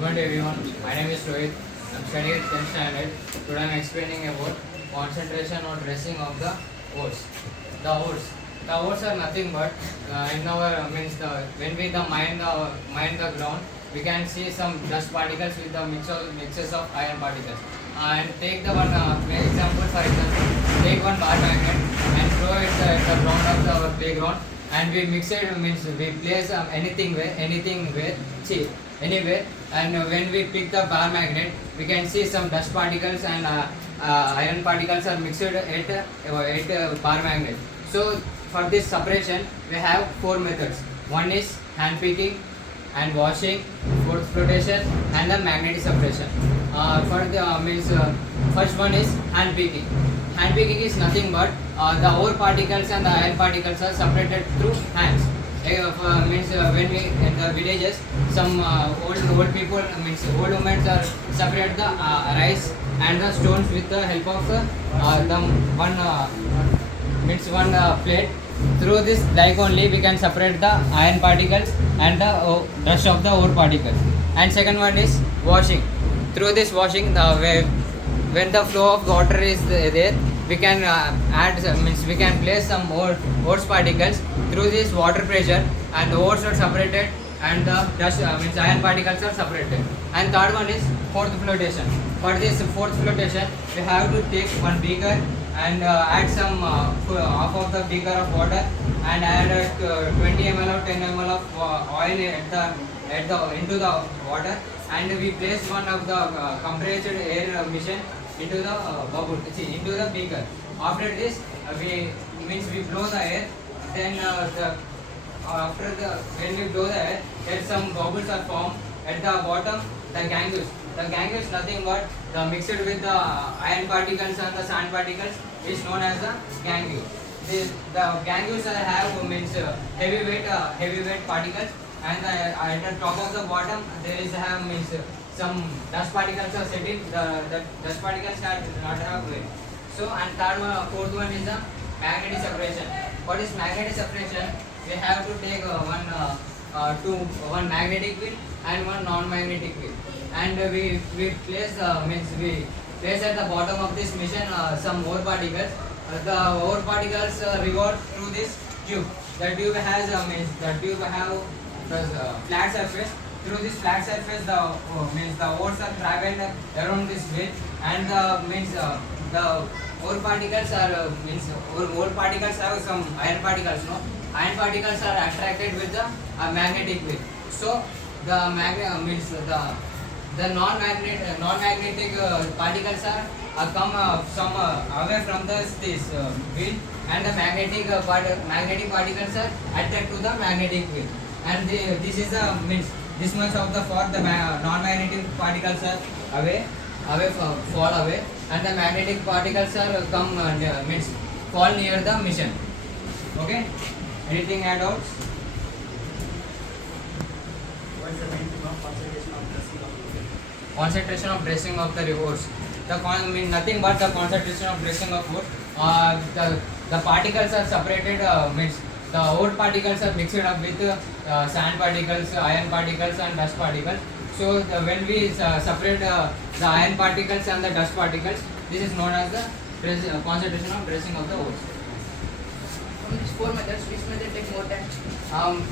morning everyone. My name is Rohit. I'm studying at 10th standard. Today I'm explaining about concentration or dressing of the ores. The ores. The ores are nothing but in our means the when we the mine the ground, we can see some dust particles with the mixes of iron particles. And take the one example for example, take one bar magnet and throw it at the ground of the playground, and we mix it means we place anything where see anywhere, and when we pick the bar magnet we can see some dust particles and iron particles are mixed at bar magnet. So for this separation we have four methods. One is hand picking and washing, fourth flotation, and the magnetic separation. For the first one is hand picking. Hand picking is nothing but the ore particles and the iron particles are separated through hands. When we in the villages, some old people old women are separate the rice and the stones with the help of the one plate. Through this like only we can separate the iron particles and the rest of the ore particles. And second one is washing. Through this washing, when the flow of water is there, we can we can place some ores particles through this water pressure, and the ores are separated and the dust iron particles are separated. And third one is fourth flotation. For this fourth flotation, we have to take one beaker and add some half of the beaker of water and add 20 ml or 10 ml of oil into the water, and we place one of the compressed air machine into the into the beaker. After this, we blow the air. Then when we blow the air, there some bubbles are formed at the bottom. The gangues. The gangue is nothing but the mixed with the iron particles and the sand particles is known as the gangue. The gangues have heavyweight particles, and at the top of the bottom there is some dust particles are setting. The dust particles are not have weight. So and fourth one is the magnetic separation. For this magnetic separation, we have to take one magnetic wheel and one non-magnetic wheel, and we place we place at the bottom of this machine some ore particles. The ore particles revolve through this tube. The tube has the flat surface. Through this flat surface, the ores are traveled around this wheel, and the ore particles are ore particles have some iron particles. No, iron particles are attracted with the magnetic wheel. So the the non-magnetic particles are come some away from this wheel, and the magnetic particles are attracted to the magnetic wheel. And this is this much of the for the non-magnetic particles are fall away, and the magnetic particles are come fall near the mission. Okay, anything add out? What is the meaning of concentration of dressing of ore? Concentration of dressing of the ores. Nothing but the concentration of dressing of ore. The particles are separated. The ore particles are mixed up with sand particles, iron particles, and dust particles. So when we separate the iron particles and the dust particles, this is known as the concentration of dressing of the ores. From these four methods, which method take more time?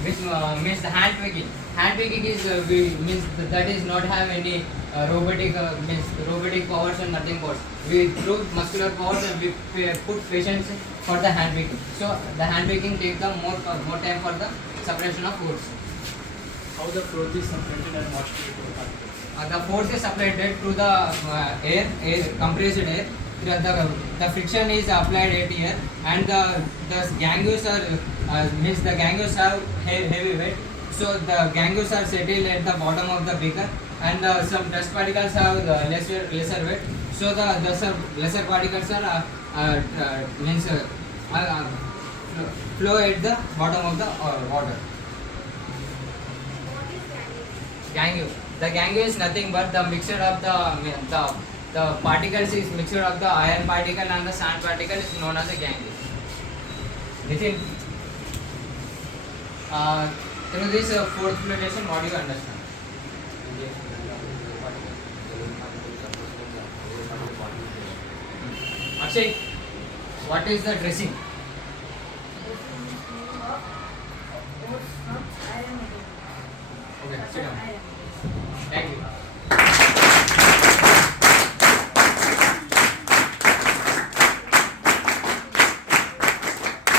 Which means the hand picking. Hand picking is that is not have any robotic powers and nothing powers. We through muscular powers and we put patience for the hand picking. So the hand picking takes the more time for the separation of ores. How the float is separated and washed into the particles? The force is separated through the compressed air. The friction is applied at here, and the gangues are the gangues have heavy weight. So the gangues are settled at the bottom of the beaker, and some dust particles have lesser weight. So the lesser particles are flow at the bottom of the water. Gangue. The gangue is nothing but the mixture of the particles is mixture of the iron particle and the sand particle is known as a gangue. Nitin, through this fourth flotation, what do you understand? Akshay, what is the dressing? Okay, sit down. Thank you.